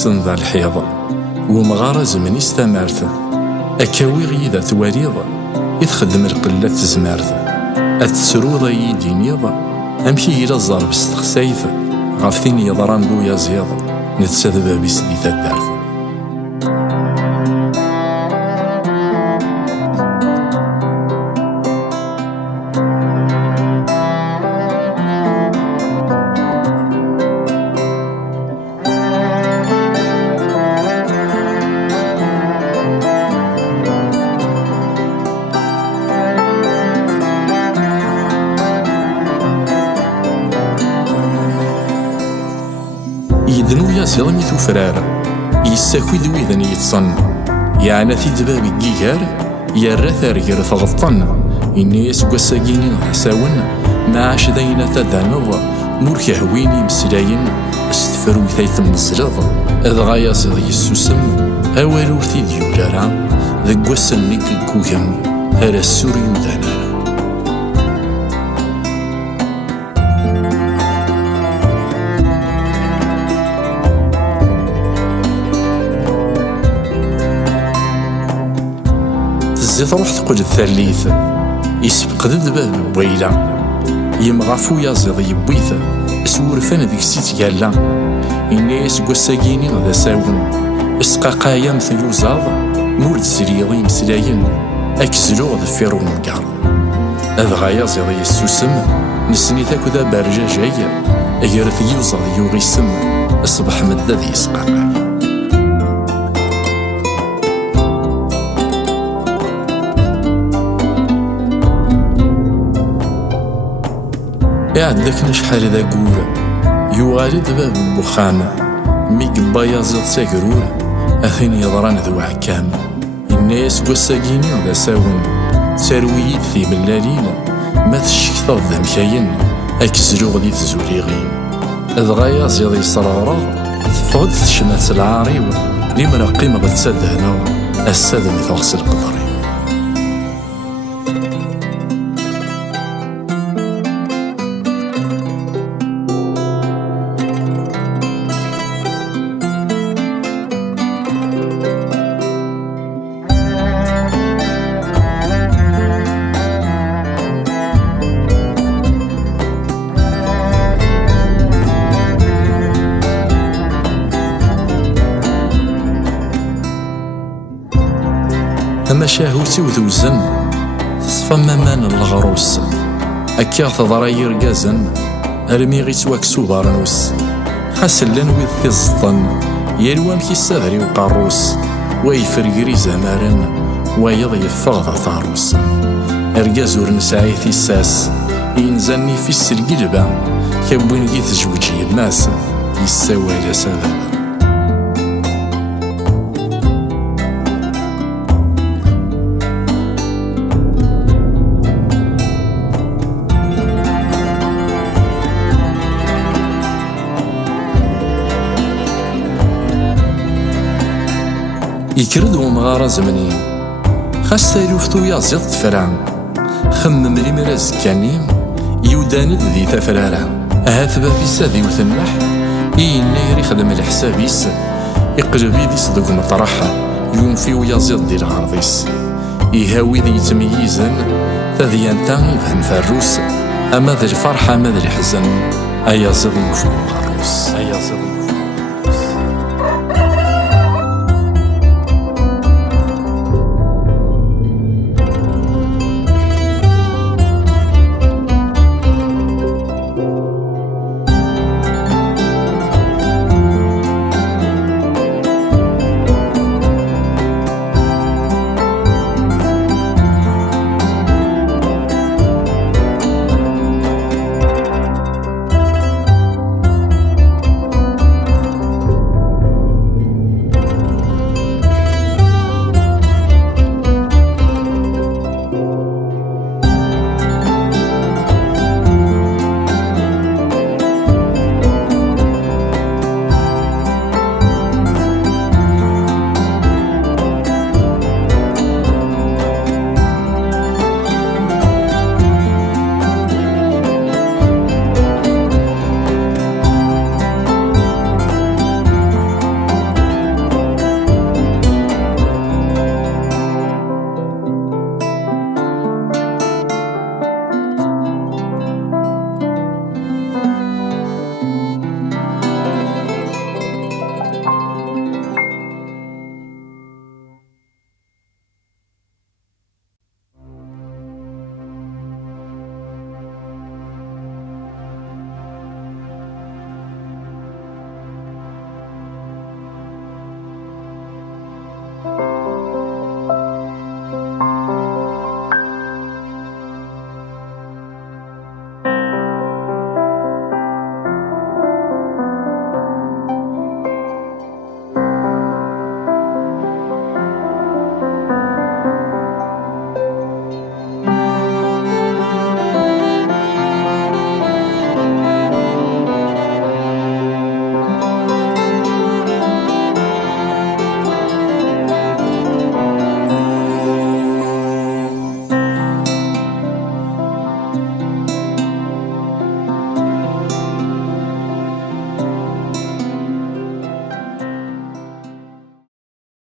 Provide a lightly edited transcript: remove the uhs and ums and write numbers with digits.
يوسن ذا الحيض ومغار زمن استمرت أكاوي غيدة تواريض يتخدم القلة تزمرت أتسرو ضي دينيض أمشي إلى الزرب استخسايث غافتين يضران بويا زيض نتسذب بسدي تدارت. يدنو يازيض ميتو فرارة يساكوي دويذن يتصن يعني في دباب الجيجار يرى ثارجر فغطن إني يسقى الساقيني حساون ما عاش دينا تدانض مورك هويني مسلاين استفرو ثيث مزرض أذغا يازيض يسوسم أول ورثي ديولارا ذقوى السنك كوهم هرى السوري ودانارا. تروح تقول الثالث يسبق ذ باب بويلة يمغافو يازيض يبويث اسورفان ذيك سيت يالا إني يسقى الساقيني غدا ساون اسقاقايا مثل يوزاض مورد سريضي مسلاين أكزلو ظفيرو مقار أذغا يازيض يسوسم نسني تاكو ذا بارجا جاية أجرث يوزاض يوغيسم أصبح مدد يسقاقايا. عندك نشحال ذا قورة يوالد باب بخامة ميقبا يازيض ساقرورة أثين يضران ذو عكام الناس قوساقيني ذا ساون سارويد في بلالينا ما تشكثر ذا مكاين أكزلو غدي تزوليغين أذغا يازيض يصرغرغ تفغد تشمات العاريو لمرا قيمة بتسدهنا السادة مثغس القدري. أما شاهوتي وذوزن تصفى مامان الغروس أكيا تضراير قازن أرمي غيس واكسو بارنوس خاسلان ويذ تزطن يلوام كي السذري وقاروس ويفرقري زمارن ويض يفغض ثاروس أرقازور نسعي في الساس ينزلني في السلقلبة كابوين قيث جوجي الناس يساوي لسذابا. يكرد ومغارة زمنين خاص تالوفتو يازيض تفران خمم لي مراز كانيم يوداند ذي تفرارا هات بابي ساذي وثنح إينا يخدم الحسابيس يقلب يدي صدق مطرحة ينفي ويازيض دي العرضيس يهاوي ذي يتميزن تذيانتا يفهم فالروس أما ذي الفرحة ما ذي الحزن أيازيض يوفو العروس.